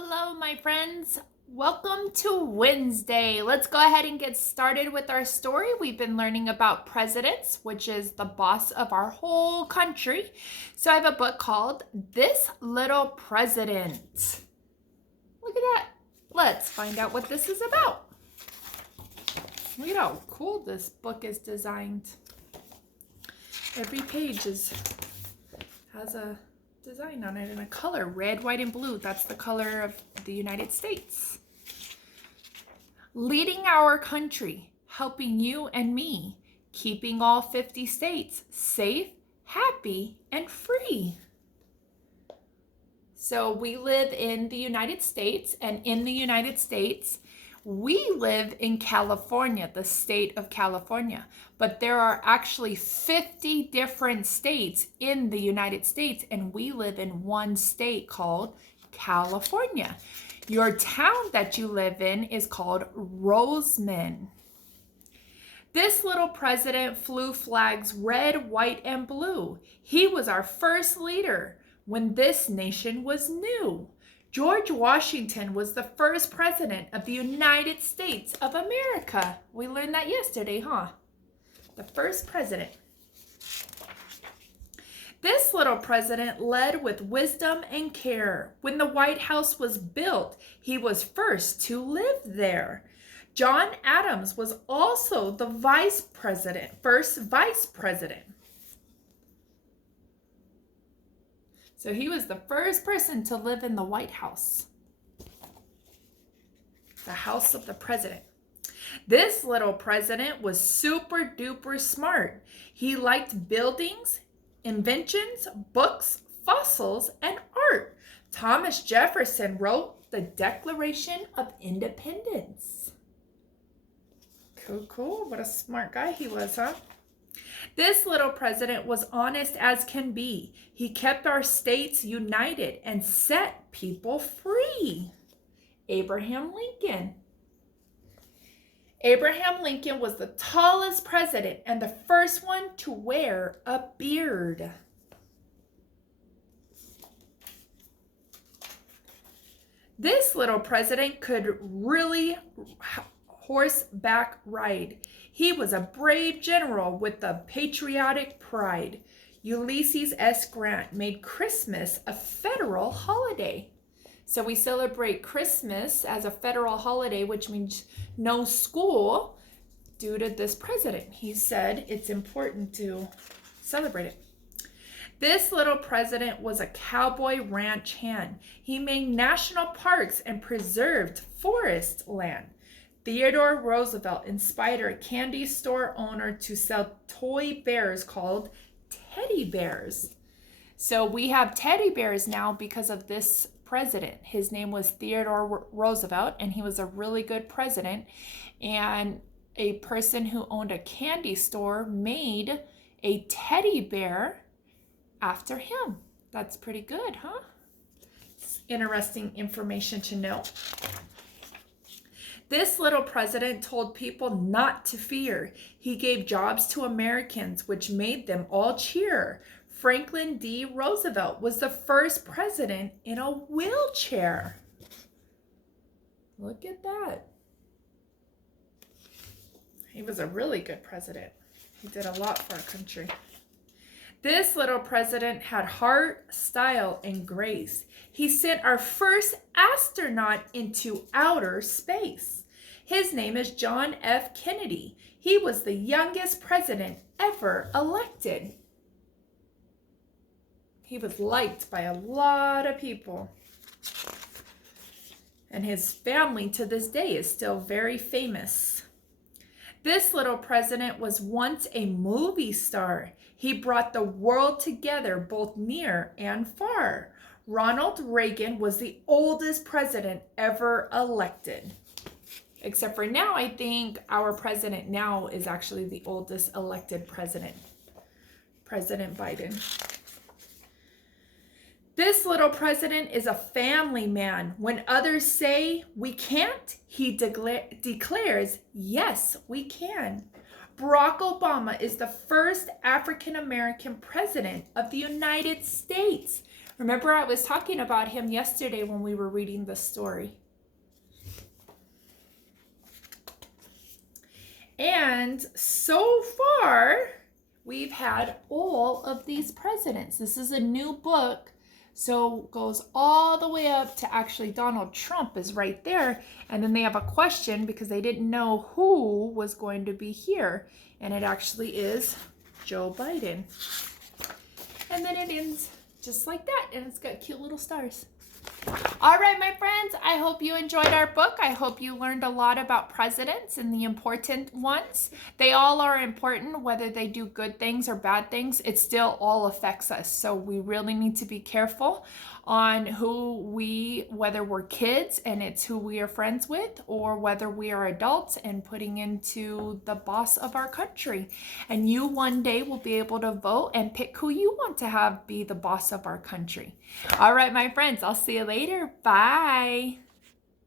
Hello, my friends. Welcome to Wednesday. Let's go ahead and get started with our story. We've been learning about presidents, which is the boss of our whole country. So I have a book called This Little President. Look at that. Let's find out what this is about. Look at how cool this book is designed. Every page has a design on it in a color, red, white, and blue. That's the color of the United States. Leading our country, helping you and me, keeping all 50 states safe, happy, and free. So we live in the United States, and in the United States, we live in California, the state of California, but there are actually 50 different states in the United States, and we live in one state called California. Your town that you live in is called Roseman. This little president flew flags red, white, and blue. He was our first leader when this nation was new. George Washington was the first president of the United States of America. We learned that yesterday, huh? The first president. This little president led with wisdom and care. When the White House was built, he was first to live there. John Adams was also the first vice president. So he was the first person to live in the White House, the house of the president. This little president was super duper smart. He liked buildings, inventions, books, fossils, and art. Thomas Jefferson wrote the Declaration of Independence. Cool. What a smart guy he was, huh? This little president was honest as can be. He kept our states united and set people free. Abraham Lincoln. Abraham Lincoln was the tallest president and the first one to wear a beard. This little president could really horseback ride. He was a brave general with a patriotic pride. Ulysses S. Grant made Christmas a federal holiday. So we celebrate Christmas as a federal holiday, which means no school, due to this president. He said it's important to celebrate it. This little president was a cowboy ranch hand. He made national parks and preserved forest land. Theodore Roosevelt inspired a candy store owner to sell toy bears called teddy bears. So we have teddy bears now because of this president. His name was Theodore Roosevelt, and he was a really good president. And a person who owned a candy store made a teddy bear after him. That's pretty good, huh? It's interesting information to know. This little president told people not to fear. He gave jobs to Americans, which made them all cheer. Franklin D. Roosevelt was the first president in a wheelchair. Look at that. He was a really good president. He did a lot for our country. This little president had heart, style, and grace. He sent our first astronaut into outer space. His name is John F. Kennedy. He was the youngest president ever elected. He was liked by a lot of people. And his family to this day is still very famous. This little president was once a movie star. He brought the world together both near and far. Ronald Reagan was the oldest president ever elected. Except for now, I think our president now is actually the oldest elected president, President Biden. This little president is a family man. When others say we can't, he declares, yes, we can. Barack Obama is the first African American president of the United States. Remember, I was talking about him yesterday when we were reading the story. And so far, we've had all of these presidents. This is a new book, so it goes all the way up to actually Donald Trump is right there. And then they have a question because they didn't know who was going to be here. And it actually is Joe Biden. And then it ends just like that, and it's got cute little stars. All right, my friends, I hope you enjoyed our book. I hope you learned a lot about presidents and the important ones. They all are important, whether they do good things or bad things. It still all affects us. So we really need to be careful on whether we're kids and it's who we are friends with, or whether we are adults and putting into the boss of our country. And you one day will be able to vote and pick who you want to have be the boss of our country. All right, my friends, I'll see you later. Bye.